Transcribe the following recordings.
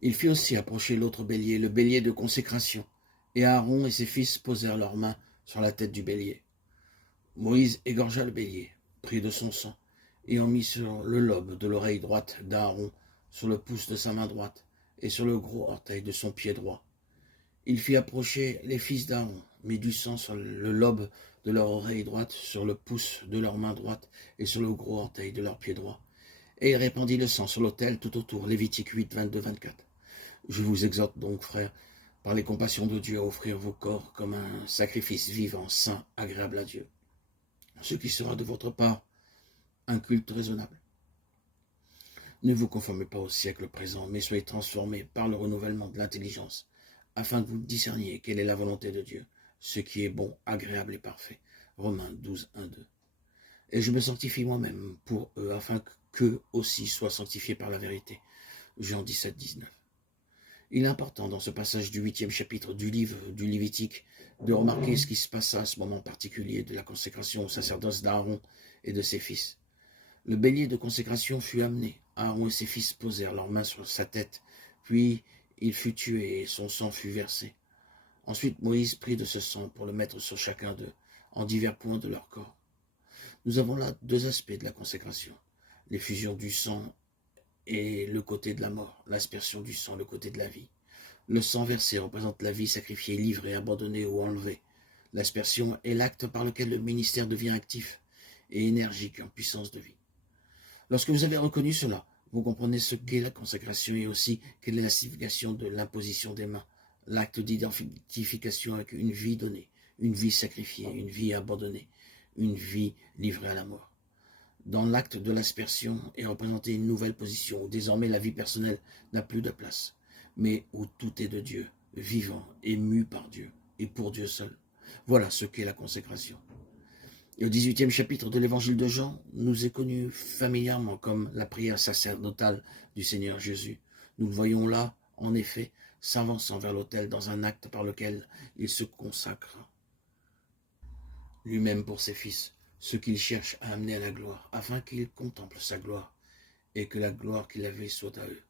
Il fit aussi approcher l'autre bélier, le bélier de consécration, et Aaron et ses fils posèrent leurs mains sur la tête du bélier. Moïse égorgea le bélier, prit de son sang, et en mit sur le lobe de l'oreille droite d'Aaron, sur le pouce de sa main droite, et sur le gros orteil de son pied droit. Il fit approcher les fils d'Aaron, mit du sang sur le lobe de leur oreille droite, sur le pouce de leur main droite, et sur le gros orteil de leur pied droit. Et il répandit le sang sur l'autel tout autour. Lévitique 8, 22-24. Je vous exhorte donc, frères, par les compassions de Dieu, à offrir vos corps comme un sacrifice vivant, saint, agréable à Dieu, ce qui sera de votre part un culte raisonnable. Ne vous conformez pas au siècle présent, mais soyez transformés par le renouvellement de l'intelligence, afin que vous discerniez quelle est la volonté de Dieu, ce qui est bon, agréable et parfait. Romains 12, 1, 2. Et je me sanctifie moi-même pour eux, afin qu'eux aussi soient sanctifiés par la vérité. Jean 17, 19. Il est important dans ce passage du 8e chapitre du livre du Lévitique de remarquer ce qui se passa à ce moment particulier de la consécration au sacerdoce d'Aaron et de ses fils. Le bélier de consécration fut amené. Aaron et ses fils posèrent leurs mains sur sa tête, puis il fut tué et son sang fut versé. Ensuite Moïse prit de ce sang pour le mettre sur chacun d'eux, en divers points de leur corps. Nous avons là deux aspects de la consécration, l'effusion du sang et le côté de la mort, l'aspersion du sang, le côté de la vie. Le sang versé représente la vie sacrifiée, livrée, abandonnée ou enlevée. L'aspersion est l'acte par lequel le ministère devient actif et énergique en puissance de vie. Lorsque vous avez reconnu cela, vous comprenez ce qu'est la consécration et aussi quelle est la signification de l'imposition des mains, l'acte d'identification avec une vie donnée, une vie sacrifiée, une vie abandonnée, une vie livrée à la mort. Dans l'acte de l'aspersion est représentée une nouvelle position où désormais la vie personnelle n'a plus de place, mais où tout est de Dieu, vivant et mu par Dieu et pour Dieu seul. Voilà ce qu'est la consécration. Et au 18e chapitre de l'évangile de Jean, nous est connu familièrement comme la prière sacerdotale du Seigneur Jésus. Nous le voyons là, en effet, s'avançant vers l'autel dans un acte par lequel il se consacre lui-même pour ses fils, ceux qu'il cherche à amener à la gloire, afin qu'ils contemplent sa gloire, et que la gloire qu'il avait soit à eux.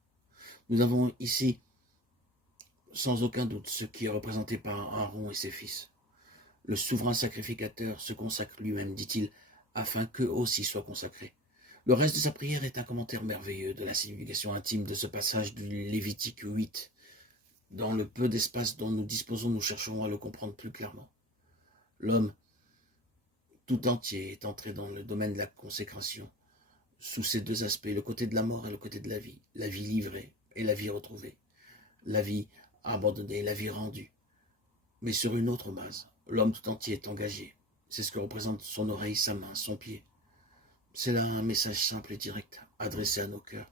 Nous avons ici, sans aucun doute, ce qui est représenté par Aaron et ses fils. Le souverain sacrificateur se consacre lui-même, dit-il, afin qu'eux aussi soient consacrés. Le reste de sa prière est un commentaire merveilleux de la signification intime de ce passage du Lévitique 8. Dans le peu d'espace dont nous disposons, nous chercherons à le comprendre plus clairement. L'homme tout entier est entré dans le domaine de la consécration, sous ces deux aspects, le côté de la mort et le côté de la vie livrée et la vie retrouvée, la vie abandonnée, la vie rendue. Mais sur une autre base, l'homme tout entier est engagé. C'est ce que représente son oreille, sa main, son pied. C'est là un message simple et direct, adressé à nos cœurs.